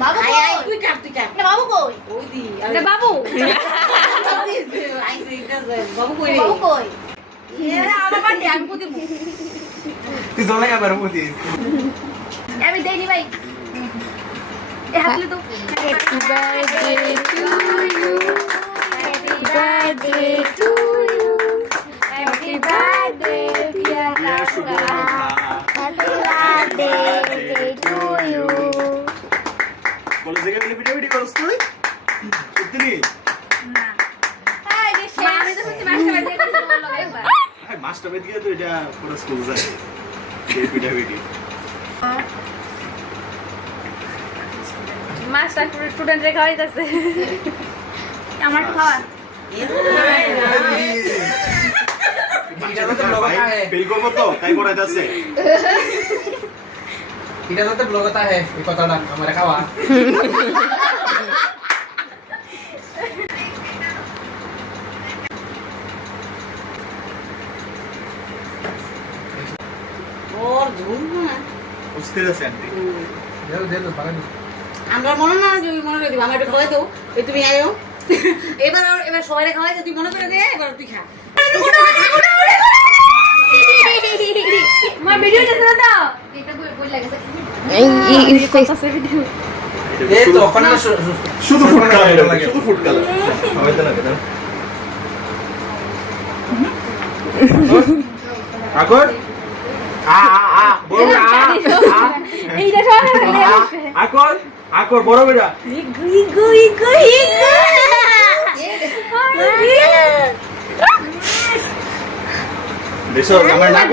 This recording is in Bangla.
বাবু তুই কাট না বাবু কই ওই দি আরে বাবু বাবু কই রে বাবু কই এরা আমার বাড়ি আমি কই দিব তুই জলে আবার মুতি আমি দেইনি ভাই এ হাতলে তো Happy birthday to you. Happy birthday to you. Happy birthday dear Ranga. Happy birthday to you. কলেজে গেলে ভিডিও করছ তুই সত্যি না এই যে সে আমি তো সত্যি মাস্টার বাড়ি দিয়ে তোমার লগে একবার হ্যাঁ মাস্টার বেদ গিয়ে তো এটা পুরো স্কুল যায় এই ভিডিও মাস্টার স্টুডেন্ট রে খাওয়াইতাছে আমার একটু খাওয়া ফেল করবো তো তাই করা যাচ্ছে এটা তো ব্লগ হতা है এই কথাটা আমারে খাওয়া ওর ধুম না অস্থির আছে আন্টি দে বাগান আমরা মনে না যে মনে করে দিবা আমরা একটু খাওয়াই দাও এই তুমি আয়ো এবার সবাই খাওয়াই দাও তুই মনে করে দে এবার তুই খা আমার ভিডিও দেখছ না তো এটা বই লাগছে এই face এ তো ওখানে শুধু ফুড কালার লাগে শুধু ফুড কালার হয়তো লাগে না আকর বড় এইটা সবাই আকর আকর বড় বেটা গুই গুই গুই দেখো আমার নাক